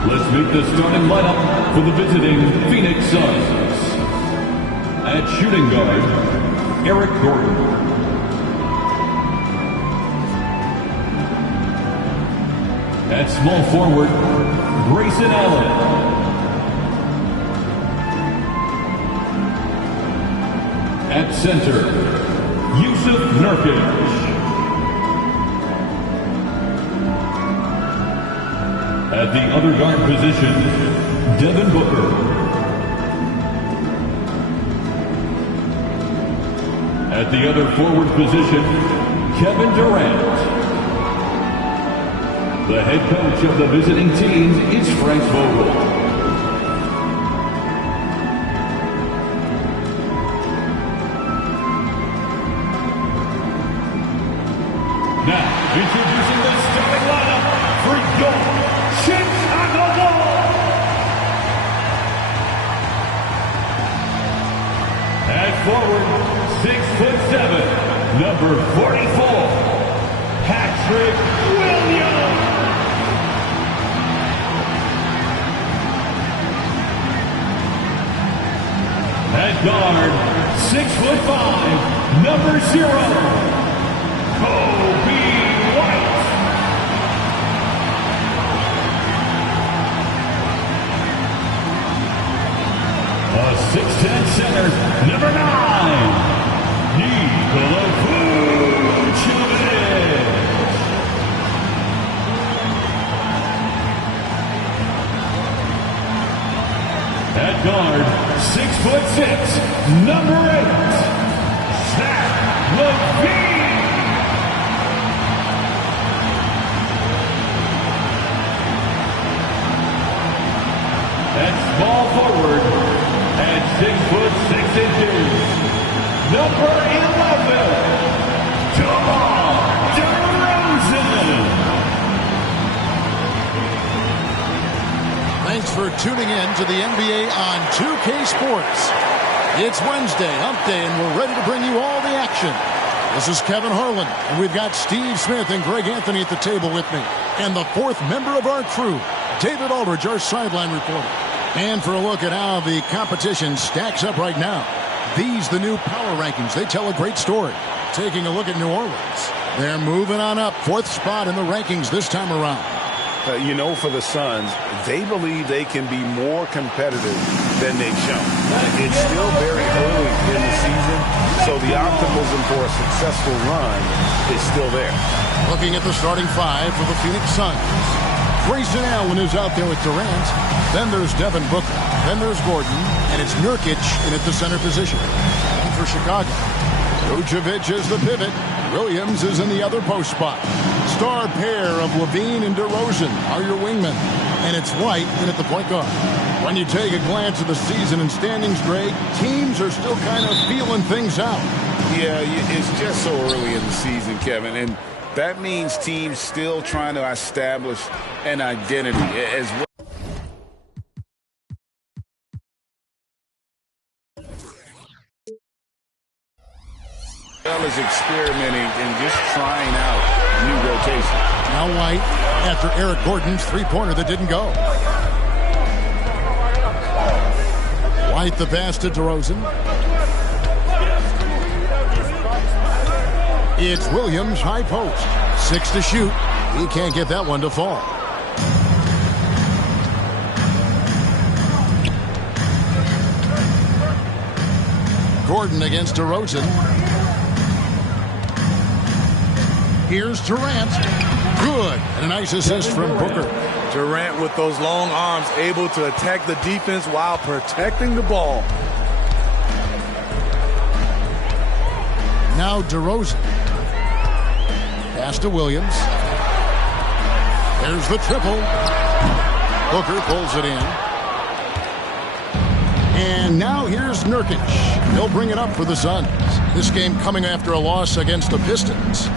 Let's meet the starting lineup for the visiting Phoenix Suns. At shooting guard, Eric Gordon. At small forward, Grayson Allen. At center, Yusuf Nurkic. At the other guard position, Devin Booker. At the other forward position, Kevin Durant. The head coach of the visiting team is Frank Vogel. Now, introducing the starting lineup for your Chicago Bulls. At forward, 6'7", number 44, Patrick Williams. At guard, 6'5", number 0, Kobe White. A 6'10" center, number 9, Nikola Vucevic. At guard, 6'6", number 8, Zach LaVine. At small forward, at 6'6", number 11, DeMar DeRozan. Thanks for tuning in to the NBA on 2K Sports. It's Wednesday, hump day, and we're ready to bring you all the action. This is Kevin Harlan, and we've got Steve Smith and Greg Anthony at the table with me. And the fourth member of our crew, David Aldridge, our sideline reporter. And for a look at how the competition stacks up right now, these the new power rankings. They tell a great story. Taking a look at New Orleans. They're moving on up, fourth spot in the rankings this time around. For the Suns, they believe they can be more competitive than they've shown. It's still very early in the season, so the optimism for a successful run is still there. Looking at the starting five for the Phoenix Suns. Grayson Allen is out there with Durant. Then there's Devin Booker. Then there's Gordon. And it's Nurkic in at the center position. And for Chicago, Vucevic is the pivot. Williams is in the other post spot. Star pair of LaVine and DeRozan are your wingmen. And it's White in at the point guard. When you take a glance at the season and standings, Greg, teams are still kind of feeling things out. Yeah, it's just so early in the season, Kevin. And that means teams still trying to establish an identity as well. Is experimenting and just trying out new rotations. Now White after Eric Gordon's three-pointer that didn't go. White the pass to DeRozan. It's Williams, high post. 6 to shoot. He can't get that one to fall. Gordon against DeRozan. Here's Durant. Good. And a nice assist from Booker. Durant with those long arms able to attack the defense while protecting the ball. Now DeRozan. Pass to Williams. There's the triple. Booker pulls it in. And now here's Nurkic. He'll bring it up for the Suns. This game coming after a loss against the Pistons.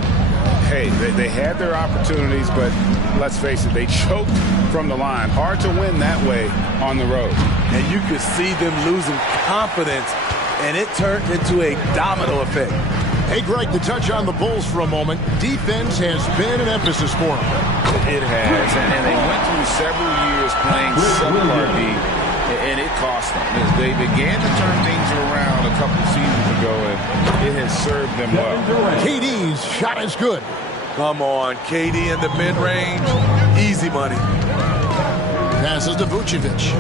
Hey, they had their opportunities, but let's face it, they choked from the line. Hard to win that way on the road. And you could see them losing confidence, and it turned into a domino effect. Hey, Greg, to touch on the Bulls for a moment, defense has been an emphasis for them. It has, and they went through several years playing subpar D, and it cost them. They began to turn things around a couple seasons ago, and it has served them well. KD's shot is good. Come on, KD in the mid-range, easy money. Passes to Vucevic.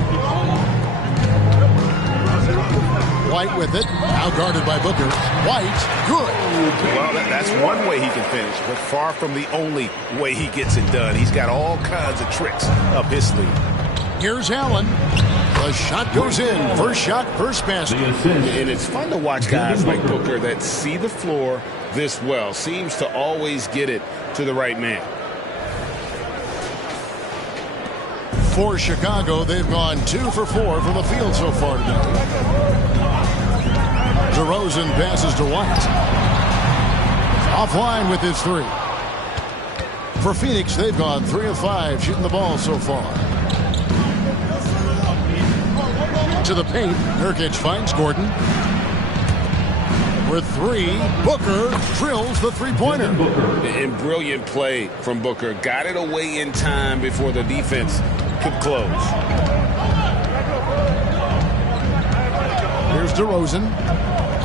White with it, now guarded by Booker. White, good. Well, that's one way he can finish, but far from the only way he gets it done. He's got all kinds of tricks up his sleeve. Here's Allen. The shot goes in. First shot, first basket. And it's fun to watch guys like Booker that see the floor this well. Seems to always get it to the right man. For Chicago, they've gone 2 for 4 from the field so far today. DeRozan passes to White. Offline with his 3. For Phoenix, they've gone 3 of 5 shooting the ball so far. To the paint, Nurkic finds Gordon. For 3, Booker drills the three-pointer. And brilliant play from Booker. Got it away in time before the defense could close. Here's DeRozan.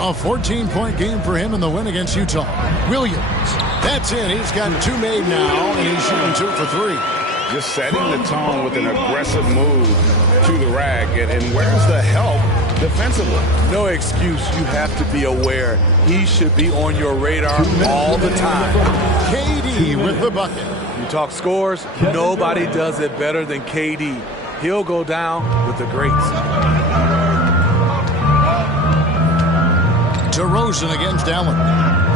A 14-point game for him in the win against Utah. Williams. That's in. He's got 2 made now, and he's shooting 2 for 3. Just setting the tone with an aggressive move to the rack. And where's the help defensively? No excuse. You have to be aware. He should be on your radar all the time. KD with the bucket. You talk scores, nobody does it better than KD. He'll go down with the greats. DeRozan against Allen.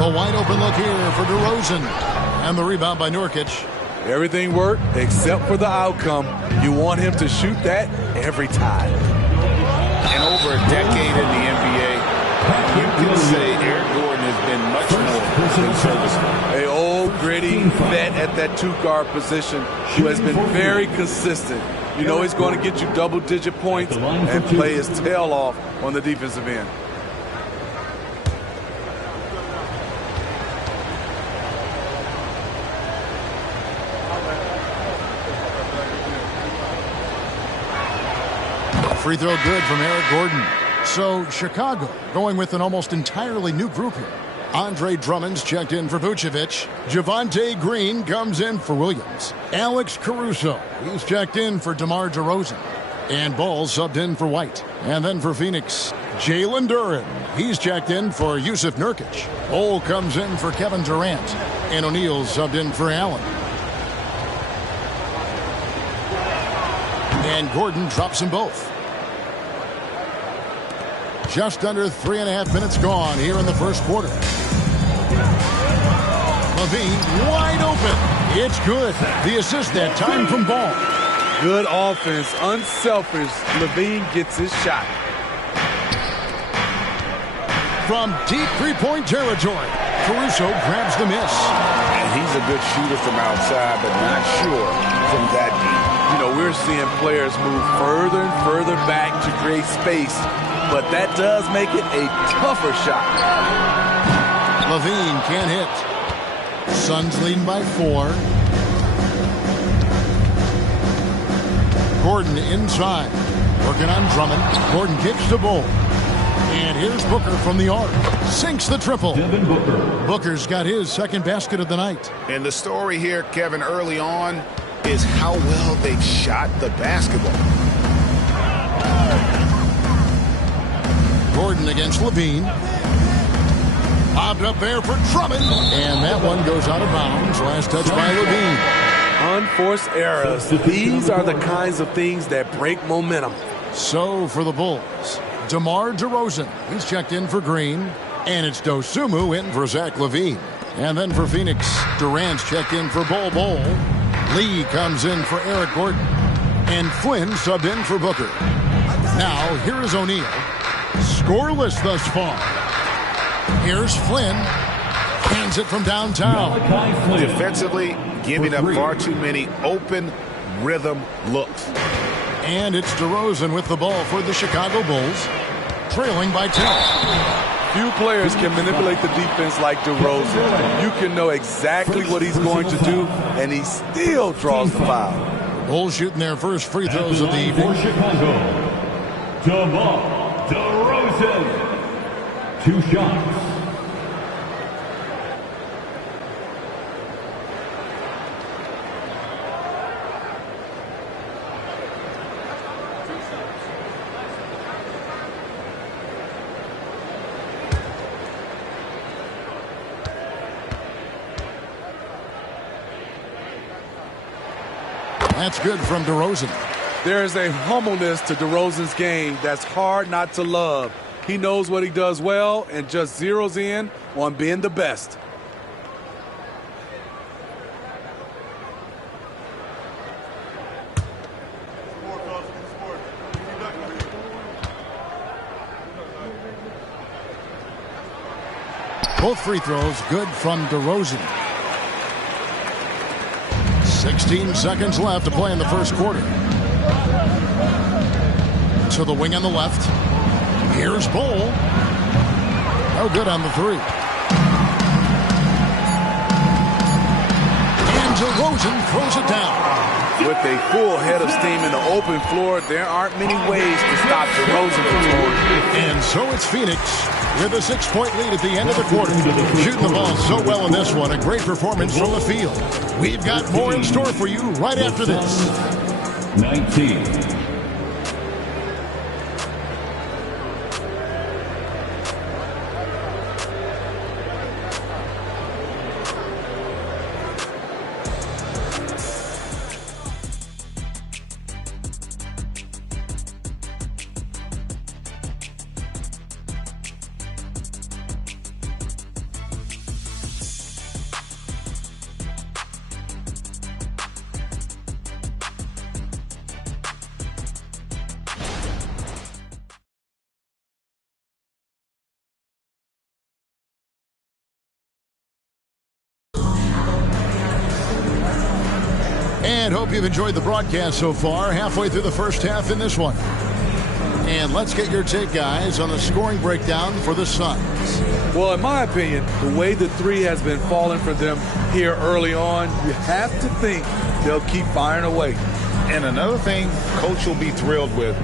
The wide open look here for DeRozan. And the rebound by Nurkic. Everything worked except for the outcome. You want him to shoot that every time. And over a decade in the NBA, you can say Eric Gordon has been much more than serviceable. A old, gritty vet at that 2-guard position who has been very consistent. You know he's going to get you double-digit points and play his tail off on the defensive end. Free throw good from Eric Gordon. So Chicago going with an almost entirely new group here. Andre Drummond's checked in for Vucevic. Javonte Green comes in for Williams. Alex Caruso, he's checked in for DeMar DeRozan. And Ball subbed in for White. And then for Phoenix, Jalen Duren. He's checked in for Yusuf Nurkic. Ball comes in for Kevin Durant. And O'Neal subbed in for Allen. And Gordon drops them both. Just under 3.5 minutes gone here in the first quarter. LaVine wide open. It's good. The assist that time from Ball. Good offense, unselfish. LaVine gets his shot. From deep three-point territory, Caruso grabs the miss. And he's a good shooter from outside, but not sure from that deep. You know, we're seeing players move further and further back to create space, but that does make it a tougher shot. LaVine can't hit. Suns leading by 4. Gordon inside. Working on Drummond. Gordon kicks the ball. And here's Booker from the arc. Sinks the triple. Devin Booker. Booker's got his second basket of the night. And the story here, Kevin, early on is how well they've shot the basketball. Gordon against LaVine. Bobbed up there for Drummond. And that one goes out of bounds. Last touch by LaVine. Unforced errors. These are the kinds of things that break momentum. So for the Bulls, DeMar DeRozan. He's checked in for Green. And it's Dosunmu in for Zach LaVine. And then for Phoenix, Durant's checked in for Bol. Lee comes in for Eric Gordon. And Flynn subbed in for Booker. Now, here is O'Neal. Scoreless thus far. Here's Flynn. Hands it from downtown. Defensively, giving up far too many open rhythm looks. And it's DeRozan with the ball for the Chicago Bulls. Trailing by 10. few players can manipulate the defense like DeRozan. You can know exactly what he's going to do, and he still draws the foul. Bulls shooting their first free throws of the evening. For Chicago, DeMar DeRozan. 2 shots. That's good from DeRozan. There is a humbleness to DeRozan's game that's hard not to love. He knows what he does well and just zeroes in on being the best. Both free throws good from DeRozan. 16 seconds left to play in the first quarter. To the wing on the left. Here's Bull. No good on the 3. And DeRozan throws it down. With a full head of steam in the open floor, there aren't many ways to stop DeRozan from scoring. And so it's Phoenix with a 6-point lead at the end of the quarter. Shooting the ball so well in this one. A great performance from the field. We've got more in store for you right after this. 19. And hope you've enjoyed the broadcast so far. Halfway through the first half in this one. And let's get your take, guys, on the scoring breakdown for the Suns. Well, in my opinion, the way the 3 has been falling for them here early on, you have to think they'll keep firing away. And another thing Coach will be thrilled with,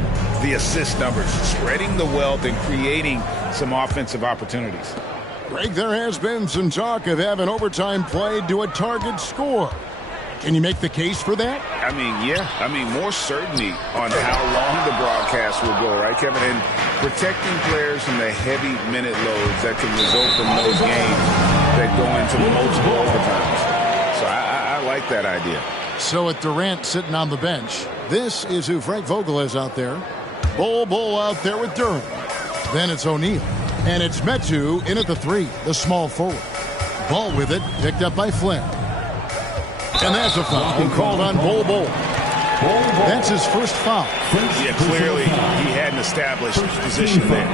the assist numbers, spreading the wealth and creating some offensive opportunities. Greg, there has been some talk of having overtime played to a target score. Can you make the case for that? I mean, yeah. I mean, more certainty on how long the broadcast will go, right, Kevin? And protecting players from the heavy minute loads that can result from those games that go into multiple overtimes. So I like that idea. So with Durant sitting on the bench, this is who Frank Vogel is out there. Bull out there with Durant. Then it's O'Neal. And it's Metu in at the 3, the small forward. Ball with it, picked up by Flynn. And that's a foul called on Bull. That's his first foul. Yeah, clearly he hadn't established position there.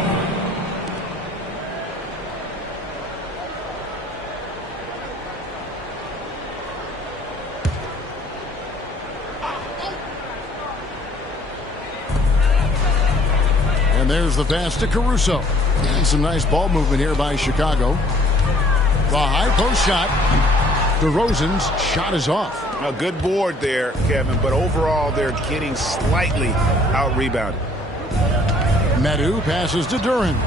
And there's the pass to Caruso. And some nice ball movement here by Chicago. The high post shot. DeRozan's shot is off. A good board there, Kevin, but overall they're getting slightly out-rebounded. Metu passes to Durant.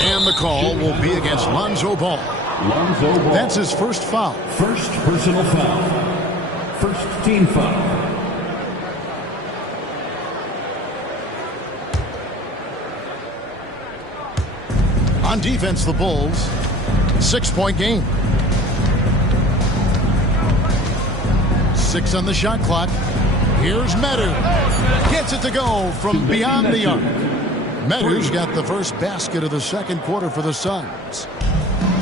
And the call will be against Lonzo Ball. That's his first foul. First personal foul. First team foul. On defense, the Bulls. 6-point game. 6 on the shot clock. Here's Metu. Gets it to go from beyond the arc. Metu's got the first basket of the second quarter for the Suns.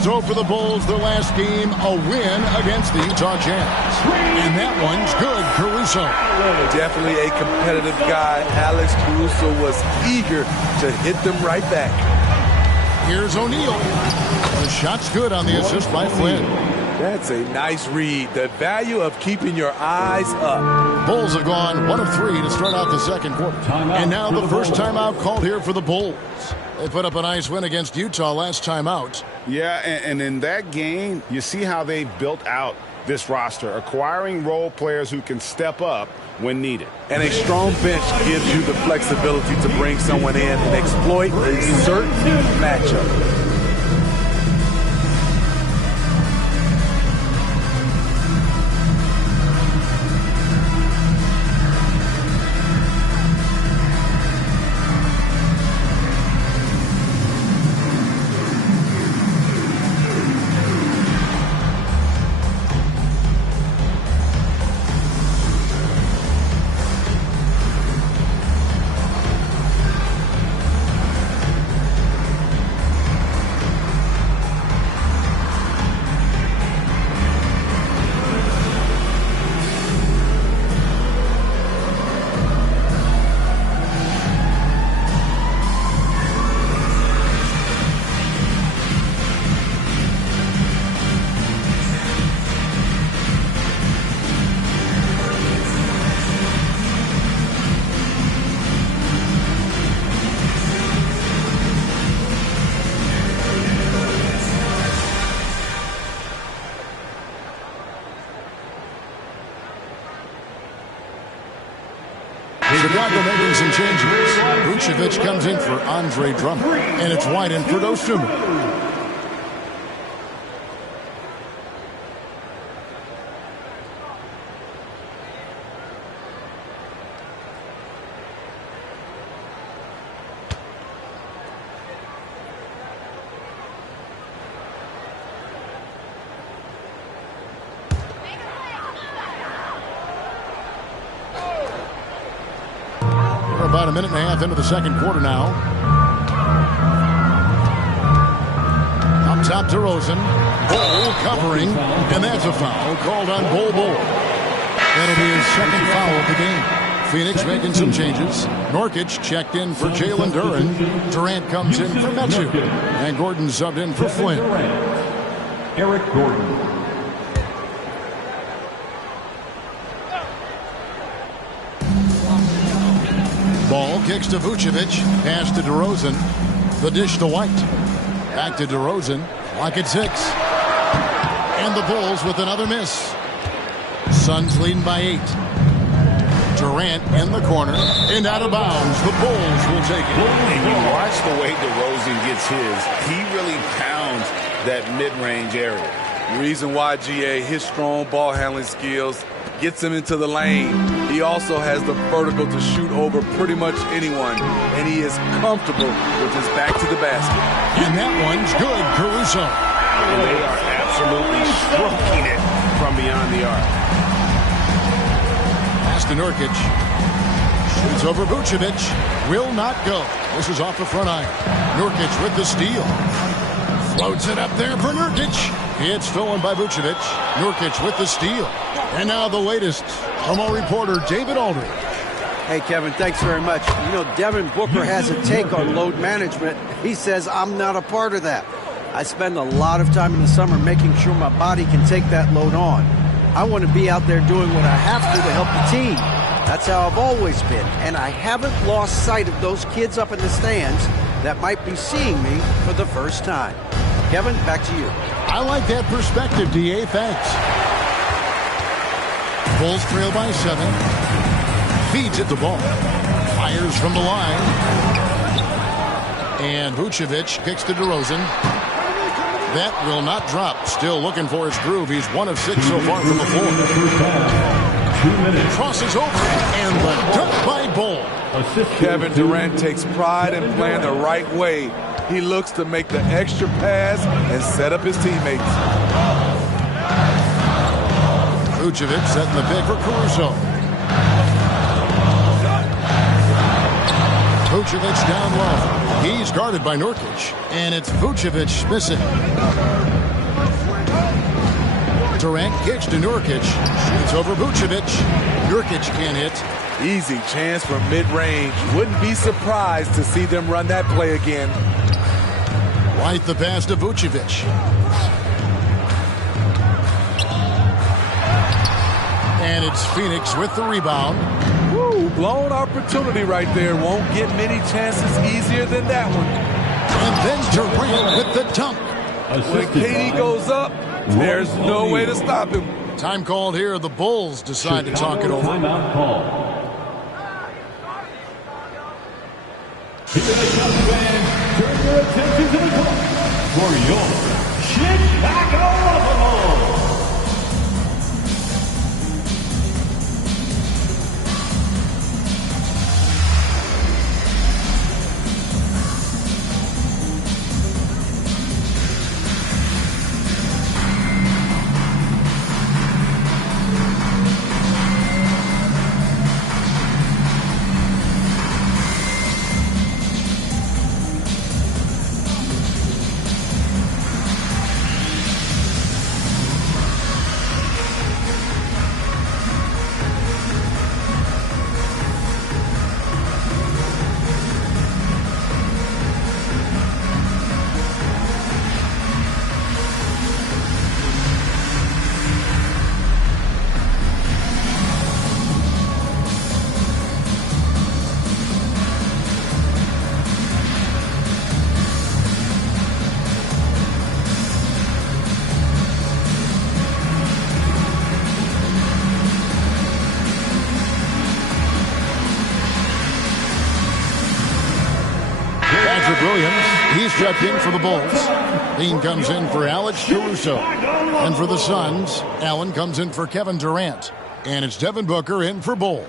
So for the Bulls, their last game, a win against the Utah Jazz. And that one's good, Caruso. Definitely a competitive guy. Alex Caruso was eager to hit them right back. Here's O'Neal. The shot's good on the assist by Flynn. That's a nice read. The value of keeping your eyes up. Bulls have gone 1 of 3 to start out the second quarter. And now the first timeout called here for the Bulls. They put up a nice win against Utah last time out. Yeah, and in that game, you see how they built out this roster, acquiring role players who can step up when needed. And a strong bench gives you the flexibility to bring someone in and exploit a certain matchup. Chicago making some changes. Vucevic comes in for Andre Drummond, and it's White in for Dosunmu. About a minute and a half into the second quarter now. Up top to Rosen. Bol covering, and that's a foul called on Bol. That'll be his second foul of the game. Phoenix making some changes. Nurkic checked in for Jalen Duren. Durant comes in for Metu. And Gordon subbed in for Flynn. Eric Gordon. Ball kicks to Vucevic. Pass to DeRozan. The dish to White. Back to DeRozan. Clock at 6. And the Bulls with another miss. Suns leading by 8. Durant in the corner and out of bounds. The Bulls will take it. And you watch the way DeRozan gets his. He really pounds that mid-range area. Reason why, GA, his strong ball handling skills gets him into the lane. He also has the vertical to shoot over pretty much anyone, and he is comfortable with his back to the basket. And that one's good, Caruso. And they are absolutely stroking it from beyond the arc. Pass to Nurkic. Shoots over Vucevic. Will not go. This is off the front iron. Nurkic with the steal. Floats it up there for Nurkic. It's stolen by Vucevic. Nurkic with the steal. And now the latest from our reporter, David Aldridge. Hey, Kevin, thanks very much. You know, Devin Booker has a take on load management. He says, I'm not a part of that. I spend a lot of time in the summer making sure my body can take that load on. I want to be out there doing what I have to help the team. That's how I've always been. And I haven't lost sight of those kids up in the stands that might be seeing me for the first time. Kevin, back to you. I like that perspective, D.A. Thanks. Bulls trail by 7. Feeds at the ball. Fires from the line. And Vucevic kicks to DeRozan. That will not drop. Still looking for his groove. He's 1 of 6 so far from the floor. 2 minutes. Crosses over and the dunk by Bol. Kevin Durant takes pride in playing the right way. He looks to make the extra pass and set up his teammates. Vucevic setting the pick for Caruso. Vucevic down low. He's guarded by Nurkic. And it's Vucevic missing. Durant kicks to Nurkic. Shoots over Vucevic. Nurkic can't hit. Easy chance for mid-range. Wouldn't be surprised to see them run that play again. White the pass to Vucevic. And it's Phoenix with the rebound. Woo, blown opportunity right there. Won't get many chances easier than that one. And then Durant with the dunk. When KD goes up, there's no way to stop him. Time called here. The Bulls decide to talk it over. Timeout call. Fans, turn your attention to the clock for your Chicago Bulls. Williams, he's checked in for the Bulls. Dean comes in for Alex Caruso. And for the Suns, Allen comes in for Kevin Durant. And it's Devin Booker in for Bull.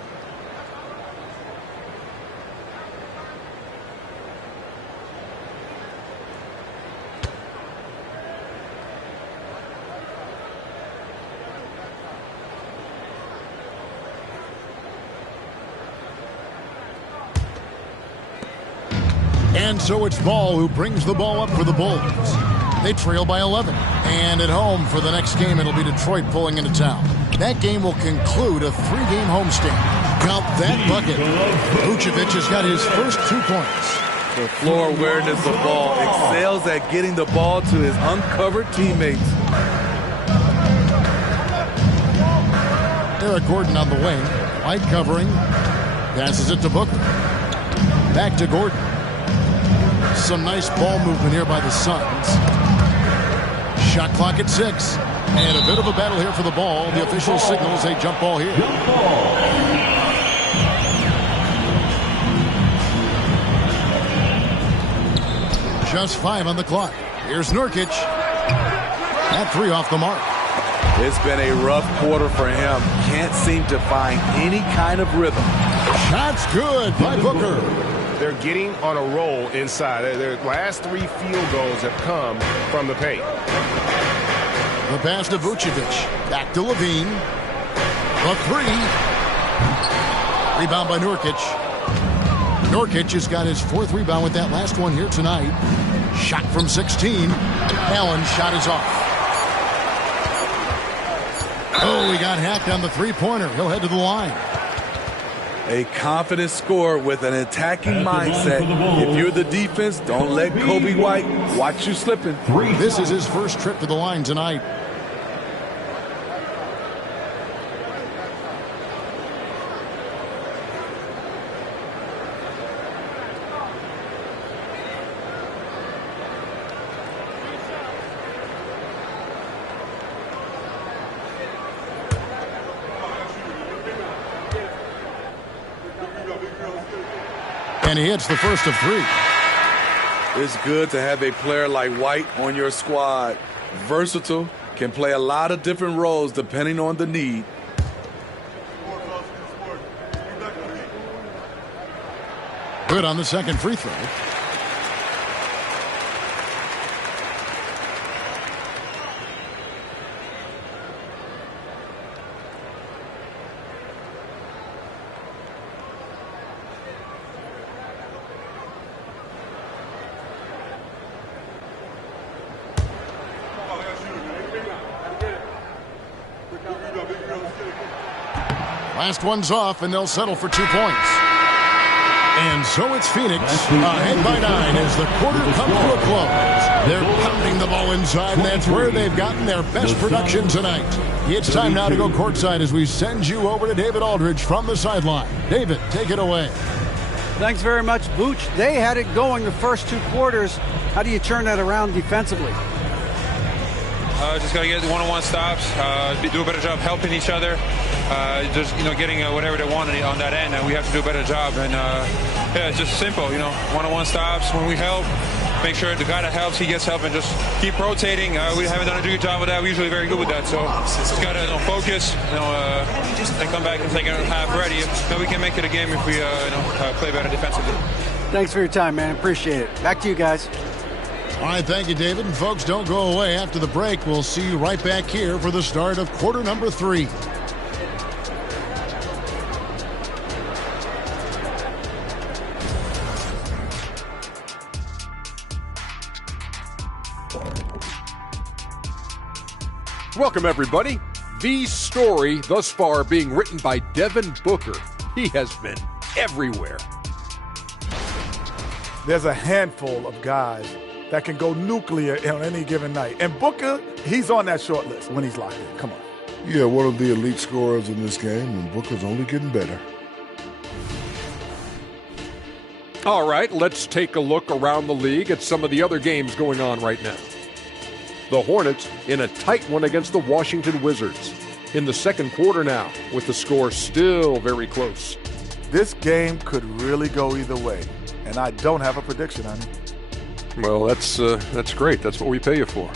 And so it's Ball who brings the ball up for the Bulls. They trail by 11. And at home for the next game, it'll be Detroit pulling into town. That game will conclude a 3-game homestand. Count that bucket. Vucevic has got his first 2 points. The floor awareness of Ball excels at getting the ball to his uncovered teammates. Eric Gordon on the wing. White covering. Passes it to Booker. Back to Gordon. Some nice ball movement here by the Suns. Shot clock at 6. And a bit of a battle here for the ball. The official signals a jump ball here. Jump ball. Just 5 on the clock. Here's Nurkic. That 3 off the mark. It's been a rough quarter for him. Can't seem to find any kind of rhythm. Shot's good by Booker. They're getting on a roll inside. Their last 3 field goals have come from the paint. The pass to Vucevic. Back to Levine. A 3. Rebound by Nurkic. Nurkic has got his 4th rebound with that last one here tonight. Shot from 16. Allen's shot is off. Oh, he got hacked on the 3-pointer. He'll head to the line. A confident scorer with an attacking mindset. If you're the defense, don't let Kobe White watch you slipping. This is his first trip to the line tonight. And he hits the first of 3. It's good to have a player like White on your squad. Versatile, can play a lot of different roles depending on the need. Good on the second free throw. Last one's off, and they'll settle for 2 points. And so it's Phoenix ahead by 9 as the quarter comes to a close. They're pounding the ball inside, and that's where they've gotten their best production tonight. It's time now to go courtside as we send you over to David Aldridge from the sideline. David, take it away. Thanks very much, Booch. They had it going the first 2 quarters. How do you turn that around defensively? Just got to get one-on-one stops, do a better job helping each other, just, getting whatever they want on that end, and we have to do a better job. And, it's just simple, one-on-one stops when we help. Make sure the guy that helps, he gets help, and just keep rotating. We haven't done a good job with that. We're usually very good with that. So just got to focus, and come back in the second half ready. Then we can make it a game if we play better defensively. Thanks for your time, man. Appreciate it. Back to you guys. All right, thank you, David. And folks, don't go away. After the break, we'll see you right back here for the start of quarter number 3. Welcome, everybody. The story thus far being written by Devin Booker. He has been everywhere. There's a handful of guys that can go nuclear on any given night. And Booker, he's on that short list when he's locked in. Come on. Yeah, one of the elite scorers in this game, and Booker's only getting better. All right, let's take a look around the league at some of the other games going on right now. The Hornets in a tight one against the Washington Wizards. In the second quarter now, with the score still very close. This game could really go either way, and I don't have a prediction on it. Well, that's great. That's what we pay you for.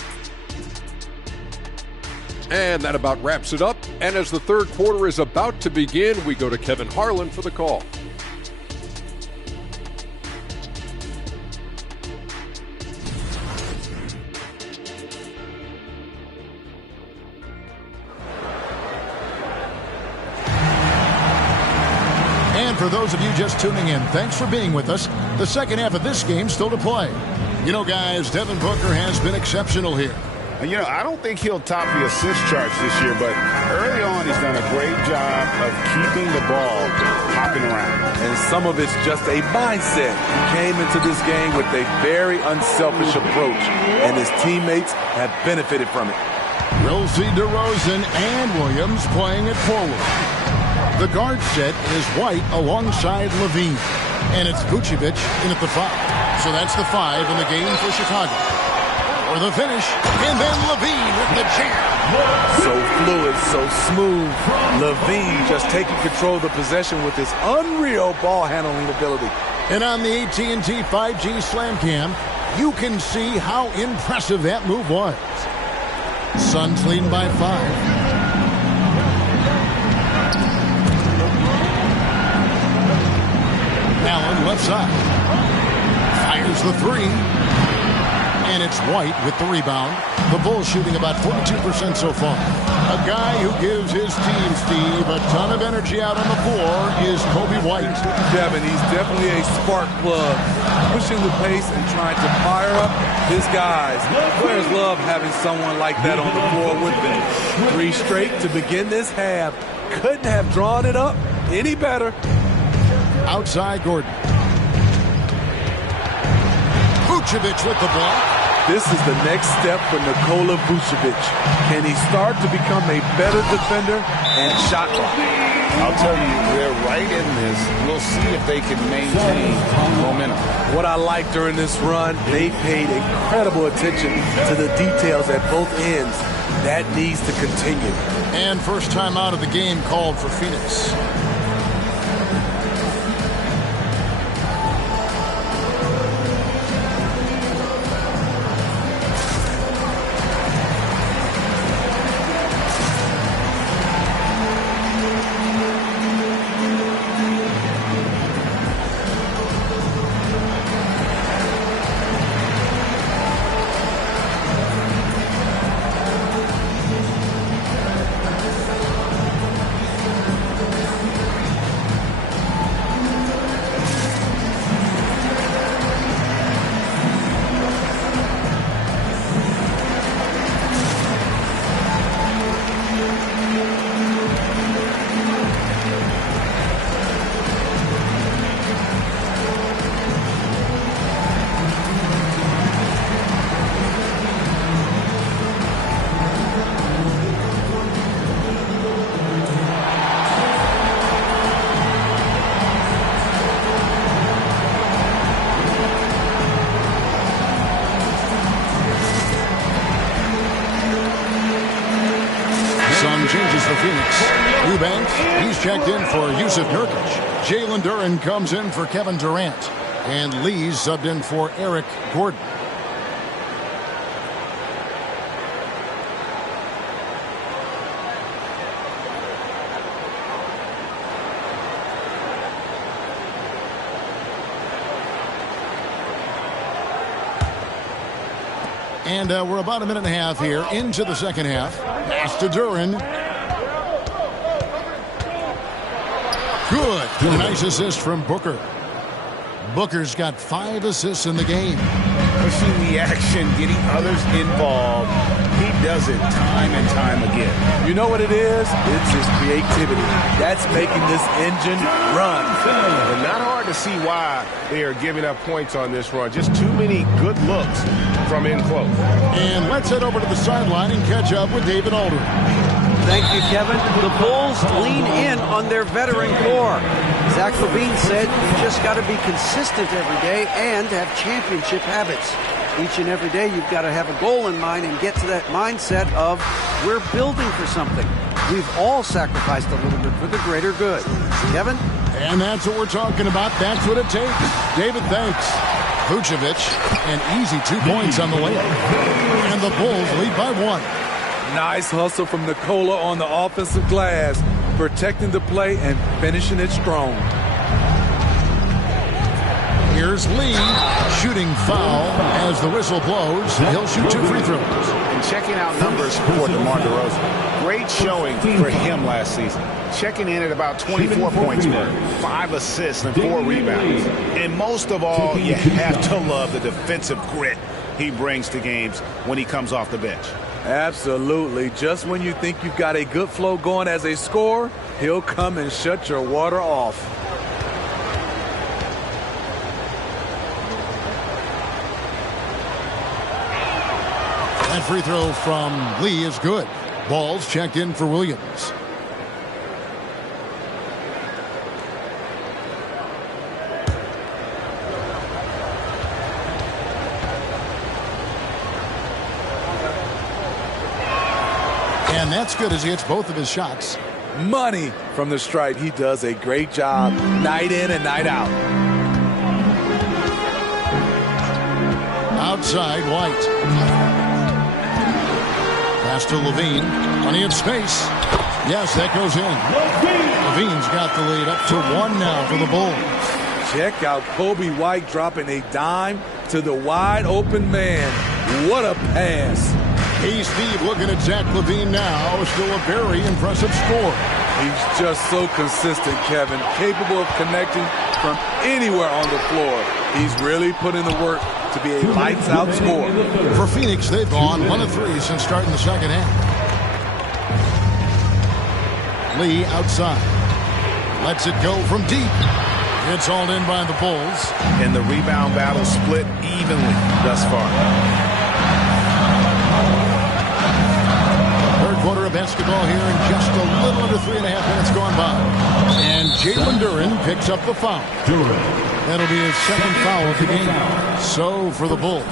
And that about wraps it up. And as the third quarter is about to begin, we go to Kevin Harlan for the call. And for those of you just tuning in, thanks for being with us. The second half of this game still to play. Guys, Devin Booker has been exceptional here. And, I don't think he'll top the assist charts this year, but early on he's done a great job of keeping the ball hopping around. And some of it's just a mindset. He came into this game with a very unselfish approach, and his teammates have benefited from it. Rosie DeRozan and Williams playing it forward. The guard set is White alongside Levine. And it's Vucevic in at the 5. So that's the 5 in the game for Chicago. For the finish, and then Levine with the jam. So fluid, so smooth. Levine just taking control of the possession with his unreal ball handling ability. And on the AT&T 5G Slam Cam, you can see how impressive that move was. Suns leading by 5. Allen left side. Fires the 3. And it's White with the rebound. The Bulls shooting about 42% so far. A guy who gives his team, Steve, a ton of energy out on the floor is Kobe White. Kevin, he's definitely a spark plug, pushing the pace and trying to fire up his guys. Players love having someone like that on the floor with them. 3 straight to begin this half. Couldn't have drawn it up any better. Outside Gordon. Vucevic with the block. This is the next step for Nikola Vucevic. Can he start to become a better defender and shot blocker? I'll tell you, they're right in this. We'll see if they can maintain momentum. What I like during this run, they paid incredible attention to the details at both ends. That needs to continue. And first time out of the game called for Phoenix. Phoenix. Eubanks, he's checked in for Yusuf Nurkic. Jalen Duren comes in for Kevin Durant. And Lee's subbed in for Eric Gordon. And we're about a minute and a half here into the second half. Pass to Duren. Good. A nice assist from Booker. Booker's got 5 assists in the game. Pushing the action, getting others involved. He does it time and time again. You know what it is? It's his creativity. That's making this engine run. And not hard to see why they are giving up points on this run. Just too many good looks from in close. And let's head over to the sideline and catch up with David Aldridge. Thank you, Kevin. The Bulls lean in on their veteran core. Zach LaVine said you just got to be consistent every day and have championship habits. Each and every day you've got to have a goal in mind and get to that mindset of we're building for something. We've all sacrificed a little bit for the greater good. Kevin? And that's what we're talking about. That's what it takes. David, thanks. Vucevic, an easy 2 points on the layup. And the Bulls lead by 1. Nice hustle from Nikola on the offensive glass, protecting the play and finishing it strong. Here's Lee, shooting foul as the whistle blows. He'll shoot 2 free throws. And checking out numbers for DeMar DeRozan. Great showing for him last season. Checking in at about 24 points per 5 assists and 4 rebounds. And most of all, you have to love the defensive grit he brings to games when he comes off the bench. Absolutely. Just when you think you've got a good flow going as a scorer, he'll come and shut your water off. That free throw from Lee is good. Ball's checked in for Williams. And that's good as he hits both of his shots. Money from the stripe. He does a great job night in and night out. Outside, White. Pass to LaVine. Plenty of space. Yes, that goes in. LaVine's got the lead up to 1 now for the Bulls. Check out Kobe White dropping a dime to the wide open man. What a pass. Hey, Steve, looking at Zach LaVine now. Still a very impressive score. He's just so consistent, Kevin. Capable of connecting from anywhere on the floor. He's really put in the work to be a lights-out scorer. For Phoenix, they've gone 1 of 3 since starting the second half. Lee outside. Lets it go from deep. It's hauled in by the Bulls. And the rebound battle split evenly thus far. Quarter of basketball here in just a little under 3.5 minutes gone by. And Jalen Duren picks up the foul. That'll be his second foul of the game. So for the Bulls,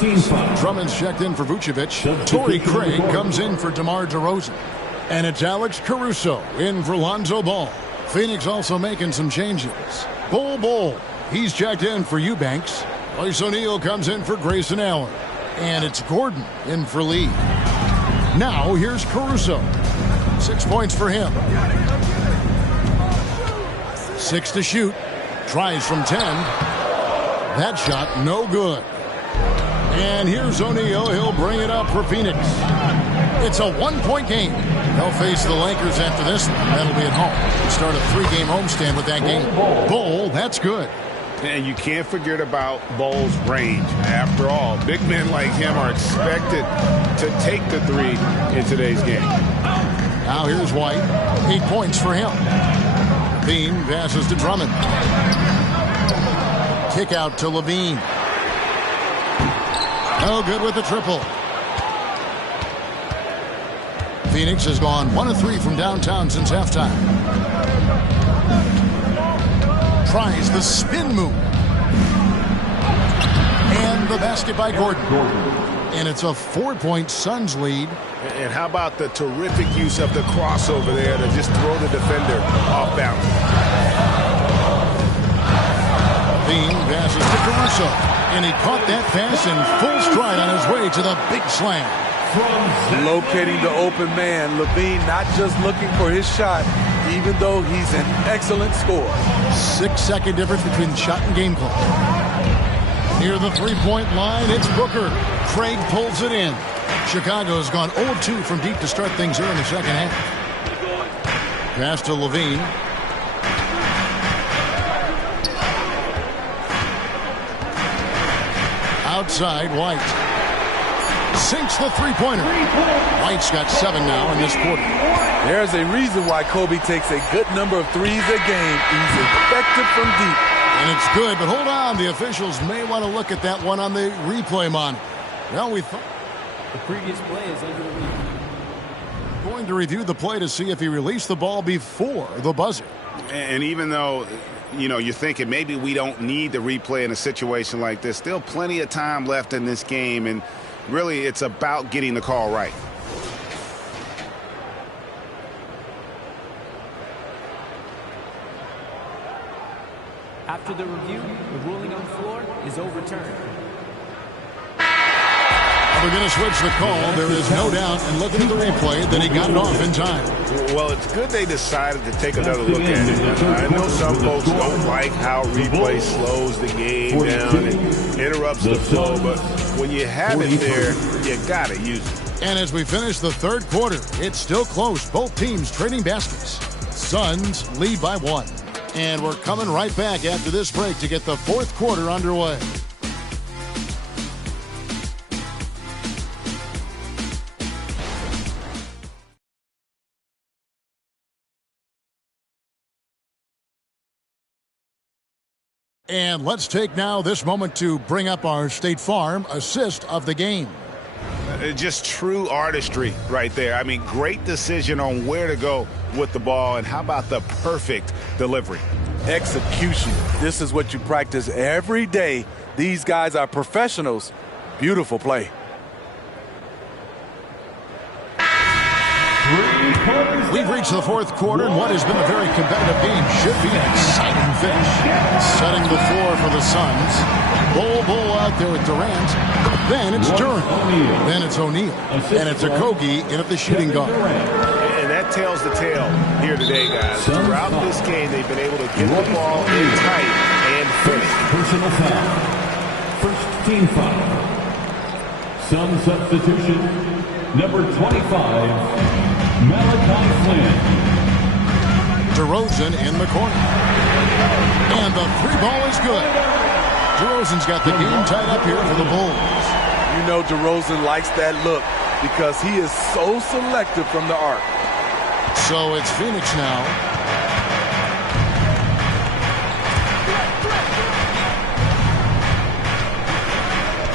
Drummond's checked in for Vucevic. Torrey Craig comes in for DeMar DeRozan. And it's Alex Caruso in for Lonzo Ball. Phoenix also making some changes. Bull, he's checked in for Eubanks. Royce O'Neal comes in for Grayson Allen. And it's Gordon in for Lee. Now, here's Caruso. 6 points for him. 6 to shoot. Tries from 10. That shot, no good. And here's O'Neal. He'll bring it up for Phoenix. It's a 1-point game. They'll face the Lakers after this one. That'll be at home. We'll start a 3-game homestand with that game. Bull, that's good. And you can't forget about Bull's range. After all, big men like him are expected to take the 3 in today's game. Now here's White. 8 points for him. LaVine passes to Drummond. Kick out to LaVine. No good with the triple. Phoenix has gone 1 of 3 from downtown since halftime. Tries the spin move. And the basket by Gordon. And it's a 4-point Suns lead. And how about the terrific use of the crossover there to just throw the defender off balance. Bean passes to Caruso. And he caught that pass in full stride on his way to the big slam. Locating the open man, Levine not just looking for his shot, even though he's an excellent scorer. 6-second difference between shot and game clock. Near the three-point line, it's Booker. Craig pulls it in. Chicago's gone 0-2 from deep to start things here in the second half. Pass to Levine. Outside, White. Sinks the three-pointer. White's got 7 now in this quarter. There's a reason why Kobe takes a good number of threes a game. He's effective from deep. And it's good, but hold on. The officials may want to look at that one on the replay monitor. Well, we thought the previous play is under review. Going to review the play to see if he released the ball before the buzzer. And even though, you're thinking maybe we don't need the replay in a situation like this, still plenty of time left in this game, and really it's about getting the call right. After the review, the ruling on the floor is overturned. We're going to switch the call. There is no doubt, and looking at the replay, that he got it off in time. Well, it's good they decided to take another look at it. I know some folks don't like how replay slows the game down and interrupts the flow, but when you have it there, you got to use it. And as we finish the third quarter, it's still close. Both teams trading baskets. Suns lead by 1. And we're coming right back after this break to get the fourth quarter underway. And let's take now this moment to bring up our State Farm assist of the game. Just true artistry right there. I mean, great decision on where to go with the ball, and how about the perfect delivery? Execution. This is what you practice every day. These guys are professionals. Beautiful play. We've reached the fourth quarter, and what has been a very competitive game should be an exciting finish. Setting the floor for the Suns. Bull out there with Durant. Then it's Durant. Then it's O'Neal. And it's Okogie in at the shooting guard. And that tells the tale here today, guys. Throughout this game, they've been able to get the ball in tight and finish. Personal foul. First team foul. Sun substitution. Number 25. Malachi Flynn. DeRozan in the corner. And the three ball is good. DeRozan's got the game tied up here for the Bulls. You know DeRozan likes that look because he is so selective from the arc. So it's Phoenix now.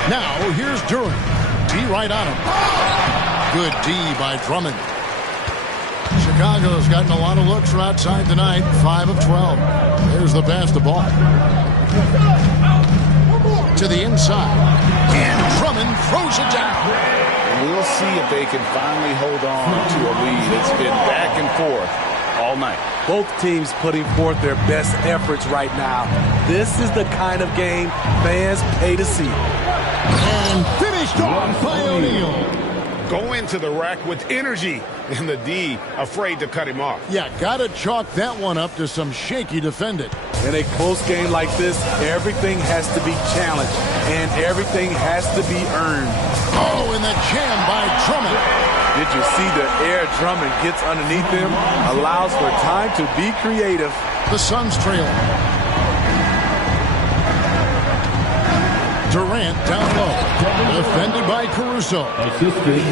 Now here's Durant. D right on him. Good D by Drummond. Chicago's gotten a lot of looks from outside tonight. 5 of 12. There's the pass to ball. To the inside. And Drummond throws it down. We'll see if they can finally hold on to a lead. It's been back and forth all night. Both teams putting forth their best efforts right now. This is the kind of game fans pay to see. And finished off by O'Neal. Go into the rack with energy, and the D afraid to cut him off. Yeah, gotta chalk that one up to some shaky defending. In a close game like this, everything has to be challenged, and everything has to be earned. Oh, and the jam by Drummond. Did you see the air Drummond gets underneath him? Allows for time to be creative. The Suns trail. Durant down low. Defended by Caruso.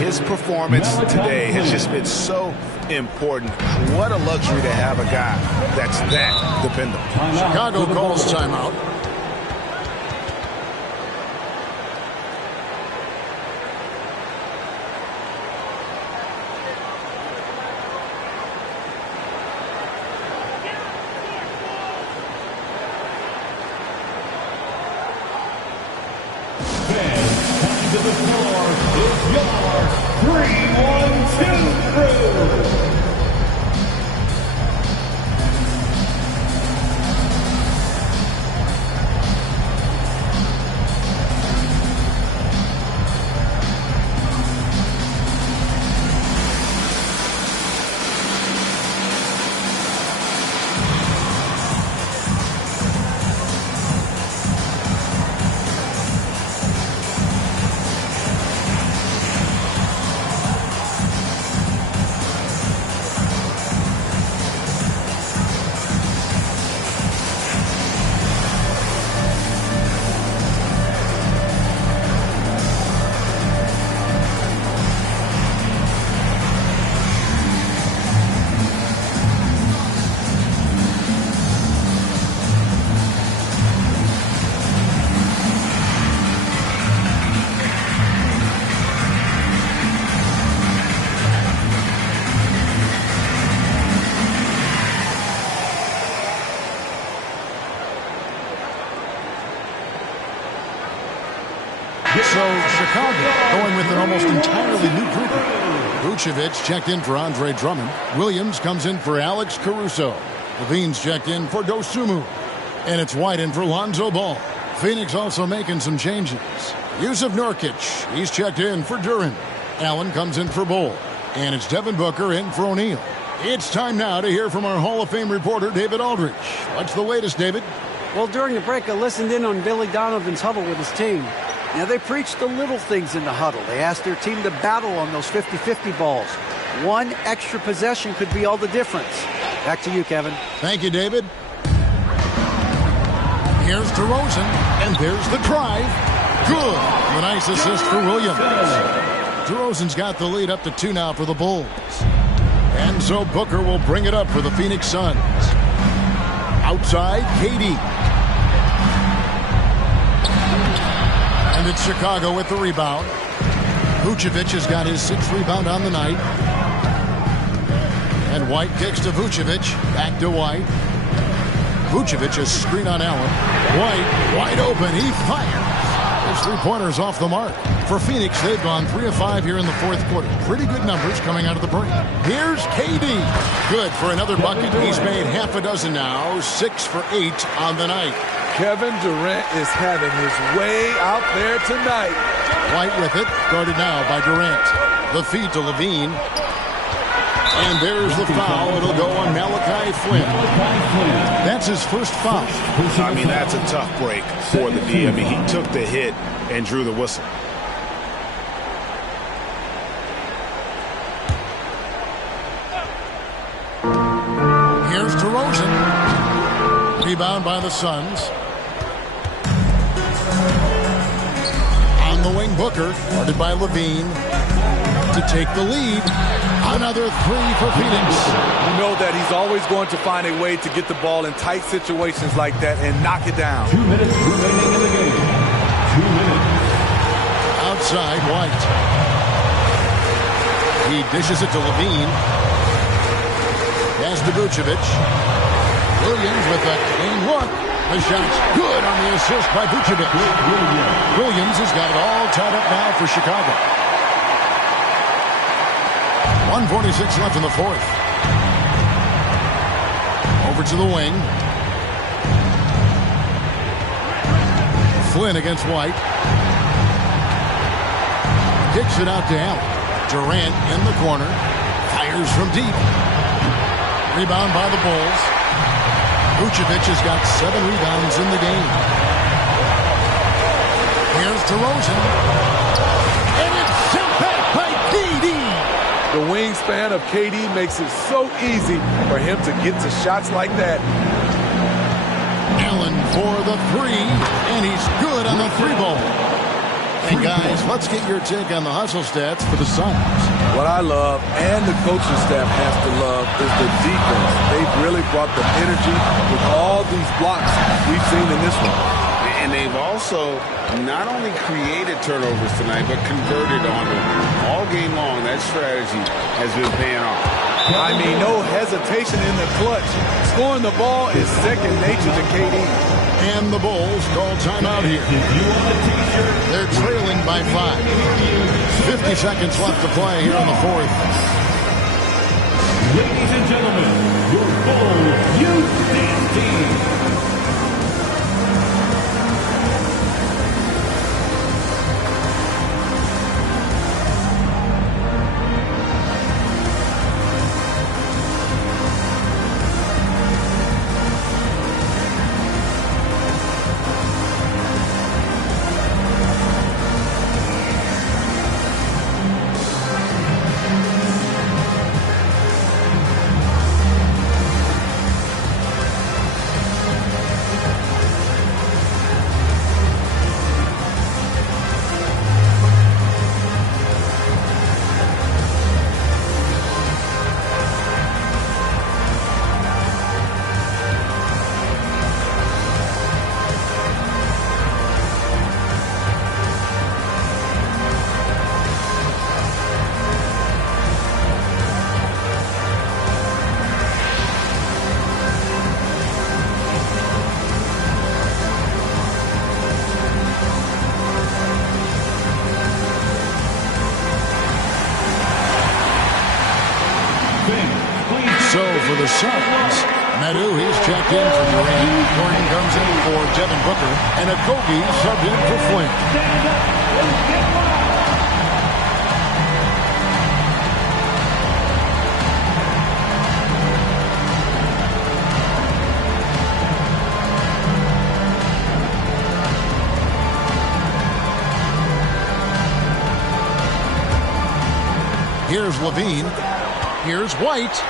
His performance today has just been so important. What a luxury to have a guy that's that dependable. Chicago calls timeout. to the floor is your 3-1-2 crew. So Chicago going with an almost entirely new group. Vucevic checked in for Andre Drummond. Williams comes in for Alex Caruso. Levine's checked in for Dosunmu. And it's White in for Lonzo Ball. Phoenix also making some changes. Yusuf Nurkic, he's checked in for Duren. Allen comes in for Bol. And it's Devin Booker in for O'Neal. It's time now to hear from our Hall of Fame reporter, David Aldridge. What's the latest, David? Well, during the break, I listened in on Billy Donovan's huddle with his team. Now, they preached the little things in the huddle. They asked their team to battle on those 50-50 balls. One extra possession could be all the difference. Back to you, Kevin. Thank you, David. Here's DeRozan, and there's the drive. Good. A nice assist for Williams. DeRozan's got the lead up to 2 now for the Bulls. And so Booker will bring it up for the Phoenix Suns. Outside, KD. And it's Chicago with the rebound. Vucevic has got his 6th rebound on the night. And White kicks to Vucevic. Back to White. Vucevic has screen on Allen. White, wide open. He fires. His 3-pointer's off the mark. For Phoenix, they've gone 3 of 5 here in the 4th quarter. Pretty good numbers coming out of the break. Here's KD. Good for another bucket. He's made half a dozen now. 6 for 8 on the night. Kevin Durant is having his way out there tonight. White with it, guarded now by Durant. The feed to Levine. And there's the foul. It'll go on Malachi Flynn. That's his first foul. I mean, that's a tough break for the D. I mean, he took the hit and drew the whistle. Here's DeRozan. Rebound by the Suns. On the wing, Booker, guarded by Levine, to take the lead. Another 3 for Phoenix. You know that he's always going to find a way to get the ball in tight situations like that and knock it down. 2 minutes remaining in the game. 2 minutes. Outside, White. He dishes it to Levine. Pass to Vucevic. Williams with a clean look. The shot's good on the assist by Vucevic. Williams has got it all tied up now for Chicago. 1:46 left in the 4th. Over to the wing. Flynn against White. Kicks it out to Allen. Durant in the corner. Fires from deep. Rebound by the Bulls. Vucevic has got 7 rebounds in the game. Here's DeRozan. And it's sent back by KD. The wingspan of KD makes it so easy for him to get to shots like that. Allen for the 3, and he's good on the 3-ball. And guys, let's get your take on the hustle stats for the Suns. What I love, and the coaching staff has to love, is the defense. They've really brought the energy with all these blocks we've seen in this one. And they've also not only created turnovers tonight, but converted on them. All game long, that strategy has been paying off. I mean, no hesitation in the clutch. Scoring the ball is second nature to KD. And the Bulls call timeout here. They're trailing by 5. 50 seconds left to play here in the fourth. Ladies and gentlemen, your Bulls Youth Dance Team. For the Suns, Medu, he's checked in for Durant. Gordon comes in for Devin Booker, and Akogi subbed in for Flynn. Here's Levine. Here's White.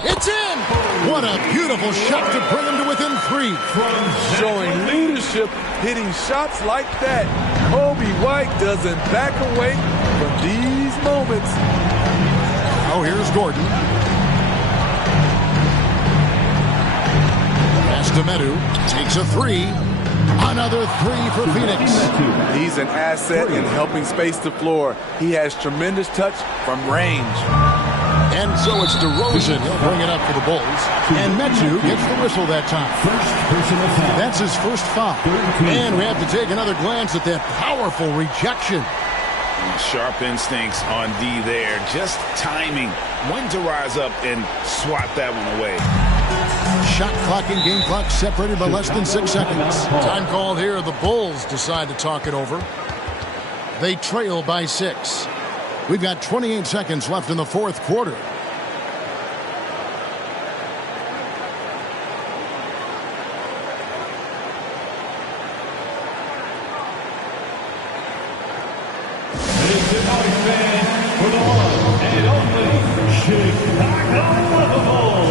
It's in! What a beautiful shot to bring him to within 3. Showing leadership, hitting shots like that. Kobe White doesn't back away from these moments. Now here's Gordon. Pass to Medu. Takes a 3. Another 3 for Phoenix. He's an asset in helping space the floor. He has tremendous touch from range. And so it's DeRozan. He'll bring it up for the Bulls. And Metu gets the whistle that time. That's his first foul. And we have to take another glance at that powerful rejection. Sharp instincts on D there. Just timing when to rise up and swat that one away. Shot clock and game clock separated by less than 6 seconds. Time called here. The Bulls decide to talk it over. They trail by 6. We've got 28 seconds left in the fourth quarter. It's the noise fan for the one and only Chicago Bulls.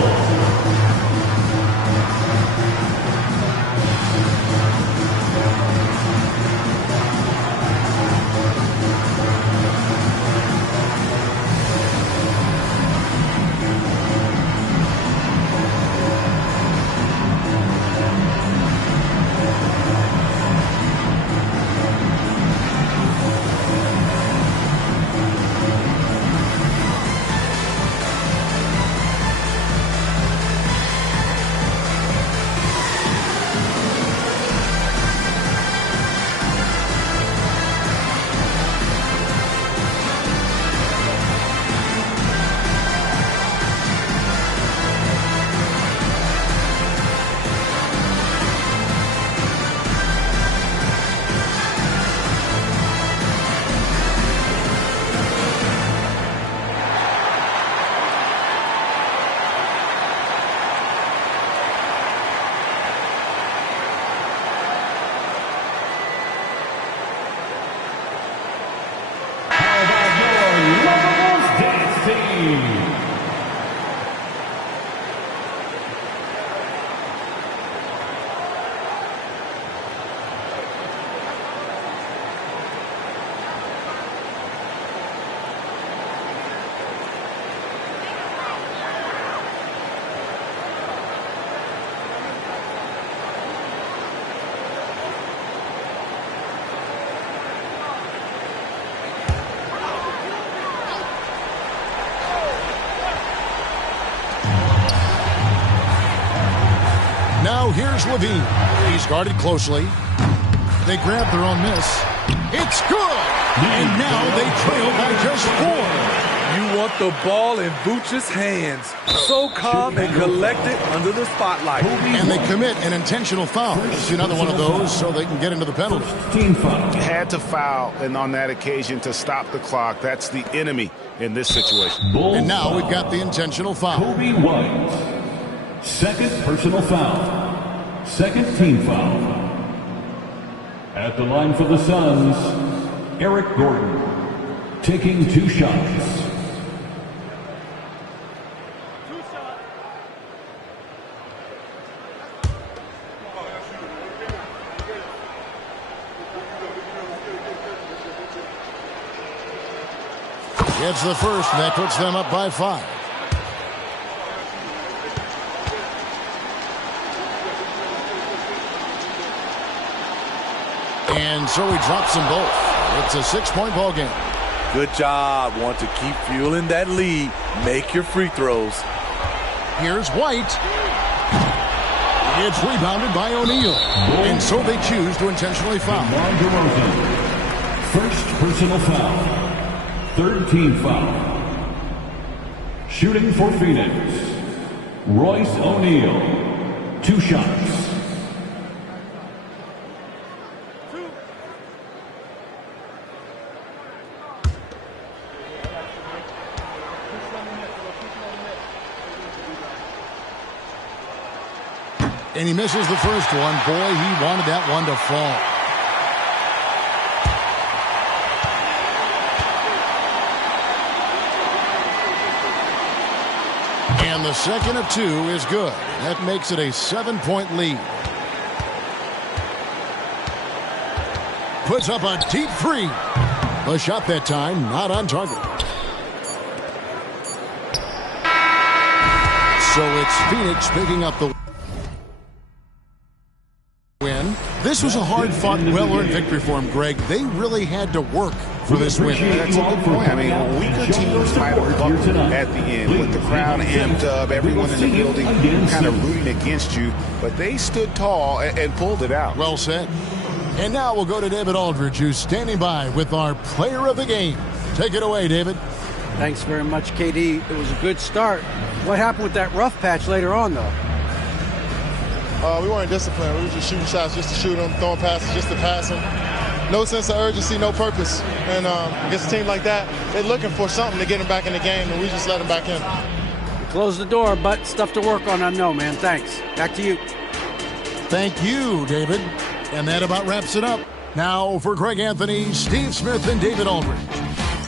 Here's Levine. He's guarded closely. They grab their own miss. It's good! And now they trail by just 4. You want the ball in Vooch's hands. So calm and collected under the spotlight. And they commit an intentional foul. It's another one of those so they can get into the penalty. Team foul. Had to foul, and on that occasion to stop the clock. That's the enemy in this situation. And now we've got the intentional foul. Kobe White. Second personal foul. Second team foul. At the line for the Suns, Eric Gordon. Taking 2 shots. Gets the first, and that puts them up by 5. And so he drops them both. It's a 6-point ball game. Good job. Want to keep fueling that lead. Make your free throws. Here's White. It's rebounded by O'Neal. And so they choose to intentionally foul. First personal foul. Third team foul. Shooting for Phoenix, Royce O'Neal. 2 shots. And he misses the first one. Boy, he wanted that one to fall. And the second of 2 is good. That makes it a 7-point lead. Puts up a deep 3. The shot that time not on target. So it's Phoenix picking up the win. This was a hard-fought, well-earned victory for them, Greg. They really had to work for this win. That's a good point. I mean, weaker teams might have buckled at the end with the crowd amped up, everyone in the building kind of rooting against you, but they stood tall and pulled it out. Well said. And now we'll go to David Aldridge, who's standing by with our player of the game. Take it away, David. Thanks very much, KD. It was a good start. What happened with that rough patch later on, though? We weren't disciplined. We were just shooting shots just to shoot them, throwing passes just to pass them. No sense of urgency, no purpose. And against a team like that, they're looking for something to get them back in the game, and we just let them back in. Close the door, but stuff to work on, I know, man. Thanks. Back to you. Thank you, David. And that about wraps it up. Now for Greg Anthony, Steve Smith, and David Aldridge.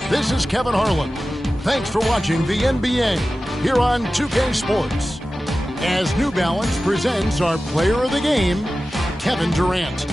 This is Kevin Harlan. Thanks for watching the NBA here on 2K Sports. As New Balance presents our player of the game, Kevin Durant.